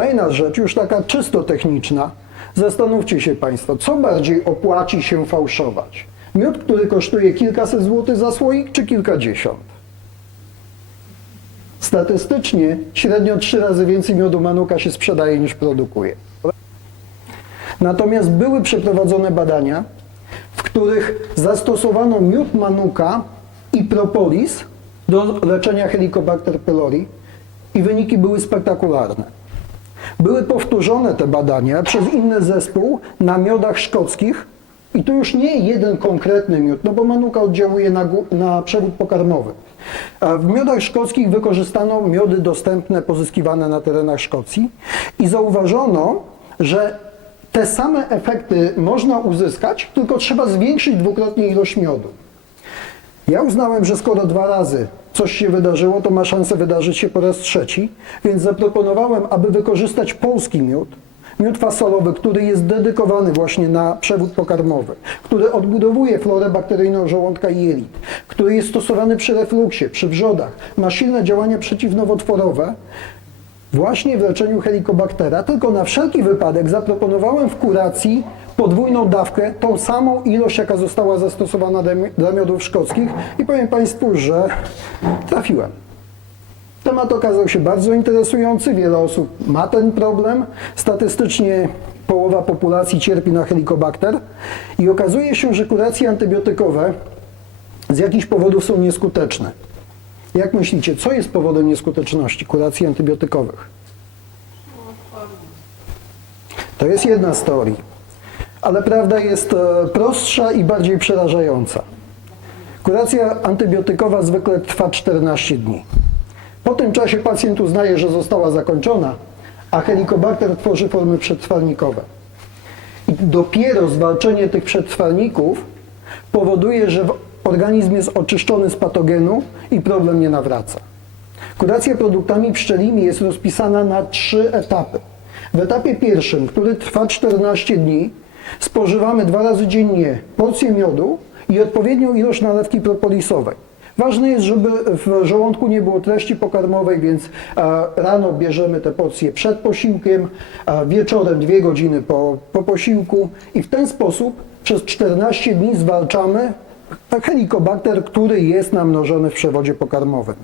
Kolejna rzecz, już taka czysto techniczna. Zastanówcie się Państwo, co bardziej opłaci się fałszować? Miód, który kosztuje kilkaset złotych za słoik, czy kilkadziesiąt? Statystycznie średnio trzy razy więcej miodu manuka się sprzedaje niż produkuje. Natomiast były przeprowadzone badania, w których zastosowano miód manuka i propolis do leczenia Helicobacter pylori i wyniki były spektakularne. Były powtórzone te badania przez inny zespół na miodach szkockich i to już nie jeden konkretny miód, no bo manuka oddziałuje na, na przewód pokarmowy. W miodach szkockich wykorzystano miody dostępne, pozyskiwane na terenach Szkocji i zauważono, że te same efekty można uzyskać, tylko trzeba zwiększyć dwukrotnie ilość miodu. Ja uznałem, że skoro dwa razy coś się wydarzyło, to ma szansę wydarzyć się po raz trzeci, więc zaproponowałem, aby wykorzystać polski miód, miód fasolowy, który jest dedykowany właśnie na przewód pokarmowy, który odbudowuje florę bakteryjną żołądka i jelit, który jest stosowany przy refluksie, przy wrzodach, ma silne działania przeciwnowotworowe, właśnie w leczeniu helikobaktera, tylko na wszelki wypadek zaproponowałem w kuracji podwójną dawkę, tą samą ilość, jaka została zastosowana dla mi- dla miodów szkockich i powiem Państwu, że trafiłem. Temat okazał się bardzo interesujący, wiele osób ma ten problem. Statystycznie połowa populacji cierpi na helikobakter i okazuje się, że kuracje antybiotykowe z jakichś powodów są nieskuteczne. Jak myślicie, co jest powodem nieskuteczności kuracji antybiotykowych? To jest jedna z teorii, ale prawda jest e, prostsza i bardziej przerażająca. Kuracja antybiotykowa zwykle trwa 14 dni. Po tym czasie pacjent uznaje, że została zakończona, a helikobakter tworzy formy przetrwalnikowe. I dopiero zwalczenie tych przetrwalników powoduje, że organizm jest oczyszczony z patogenu i problem nie nawraca. Kuracja produktami pszczelimi jest rozpisana na trzy etapy. W etapie pierwszym, który trwa 14 dni, spożywamy dwa razy dziennie porcję miodu i odpowiednią ilość nalewki propolisowej. Ważne jest, żeby w żołądku nie było treści pokarmowej, więc e, rano bierzemy te porcje przed posiłkiem, wieczorem dwie godziny po, po posiłku i w ten sposób przez 14 dni zwalczamy helikobakter, który jest namnożony w przewodzie pokarmowym.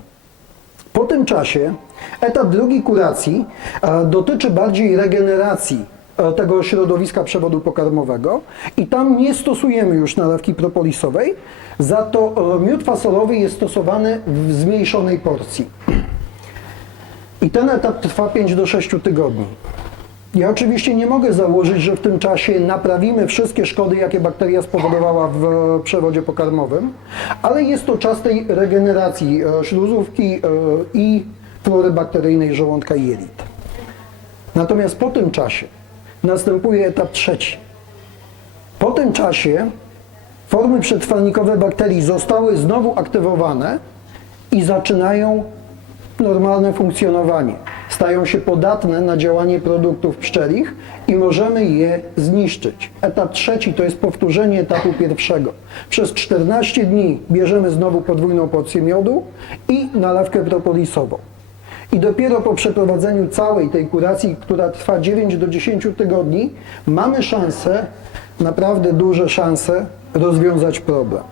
Po tym czasie etap drugi kuracji e, dotyczy bardziej regeneracji tego środowiska przewodu pokarmowego i tam nie stosujemy już nalewki propolisowej, za to e, miód fasolowy jest stosowany w zmniejszonej porcji. I ten etap trwa 5 do 6 tygodni. Ja oczywiście nie mogę założyć, że w tym czasie naprawimy wszystkie szkody, jakie bakteria spowodowała w przewodzie pokarmowym, ale jest to czas tej regeneracji e, śluzówki e, i flory bakteryjnej żołądka i jelit. Natomiast po tym czasie następuje etap trzeci. Po tym czasie formy przetrwalnikowe bakterii zostały znowu aktywowane i zaczynają normalne funkcjonowanie. Stają się podatne na działanie produktów pszczelich i możemy je zniszczyć. Etap trzeci to jest powtórzenie etapu pierwszego. Przez 14 dni bierzemy znowu podwójną porcję miodu i nalewkę propolisową. I dopiero po przeprowadzeniu całej tej kuracji, która trwa 9 do 10 tygodni, mamy szansę, naprawdę duże szanse, rozwiązać problem.